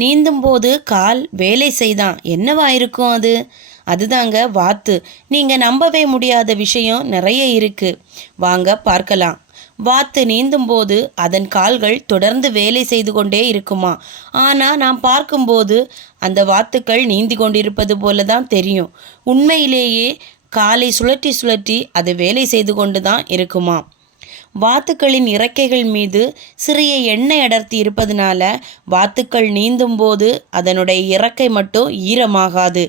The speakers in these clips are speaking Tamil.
நீந்தும் போது கால் வேலை செய்தான். என்னவா இருக்கும் அது? அதுதாங்க வாத்து. நீங்கள் நம்பவே முடியாத விஷயம் நிறைய இருக்கு. வாங்க பார்க்கலாம். வாத்து நீந்தும் போது அதன் கால்கள் தொடர்ந்து வேலை செய்து கொண்டே இருக்குமா. ஆனால் நாம் பார்க்கும்போது அந்த வாத்துக்கள் நீந்தி கொண்டிருப்பது போல தான் தெரியும். உண்மையிலேயே காலை சுழற்றி சுழற்றி அது வேலை செய்து கொண்டு தான் இருக்குமா. வாத்துக்களின் இறக்கைகள் மீது சிறிய எண்ணெய் அடர்த்தி இருப்பதனால வாத்துக்கள் நீந்தும் போது அதனுடைய இறக்கை மட்டும் ஈரமாகாது.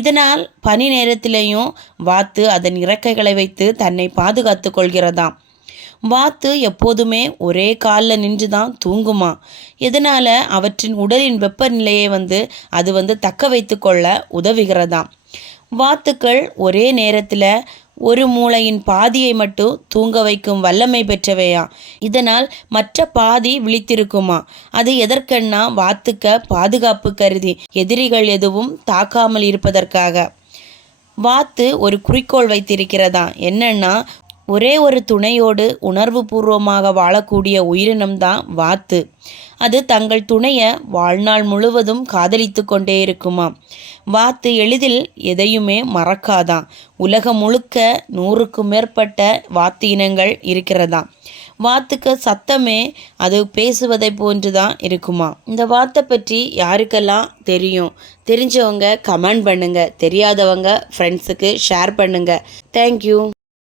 இதனால் பனி நேரத்திலேயும் வாத்து அதன் இறக்கைகளை வைத்து தன்னை பாதுகாத்து கொள்கிறதாம். வாத்து எப்போதுமே ஒரே காலில் நின்று தான் தூங்குமா. இதனால் அவற்றின் உடலின் வெப்பநிலையை அது தக்க வைத்து கொள்ள உதவுகிறதாம். வாத்துக்கள் ஒரே நேரத்தில் ஒரு மூளையின் பாதியை மட்டும் தூங்க வைக்கும் வல்லமை பெற்றவையா. இதனால் மற்ற பாதி விழித்திருக்குமா. அது எதற்கென்னா வாத்துக்க பாதுகாப்பு கருதி எதிரிகள் எதுவும் தாக்காமல் இருப்பதற்காக. வாத்து ஒரு குறிக்கோள் வைத்திருக்கிறதா. என்னன்னா, ஒரே ஒரு துணையோடு உணர்வு பூர்வமாக வாழக்கூடிய உயிரினம்தான் வாத்து. அது தங்கள் துணையை வாழ்நாள் முழுவதும் காதலித்து கொண்டே இருக்குமா. வாத்து எளிதில் எதையுமே மறக்காதான். உலகம் முழுக்க 100க்கும் மேற்பட்ட வாத்து இனங்கள் இருக்கிறதாம். வாத்துக்கு சத்தமே அது பேசுவதை போன்று தான் இருக்குமா. இந்த வாத்தை பற்றி யாருக்கெல்லாம் தெரியும்? தெரிஞ்சவங்க கமெண்ட் பண்ணுங்கள். தெரியாதவங்க ஃப்ரெண்ட்ஸுக்கு ஷேர் பண்ணுங்கள். தேங்க்யூ.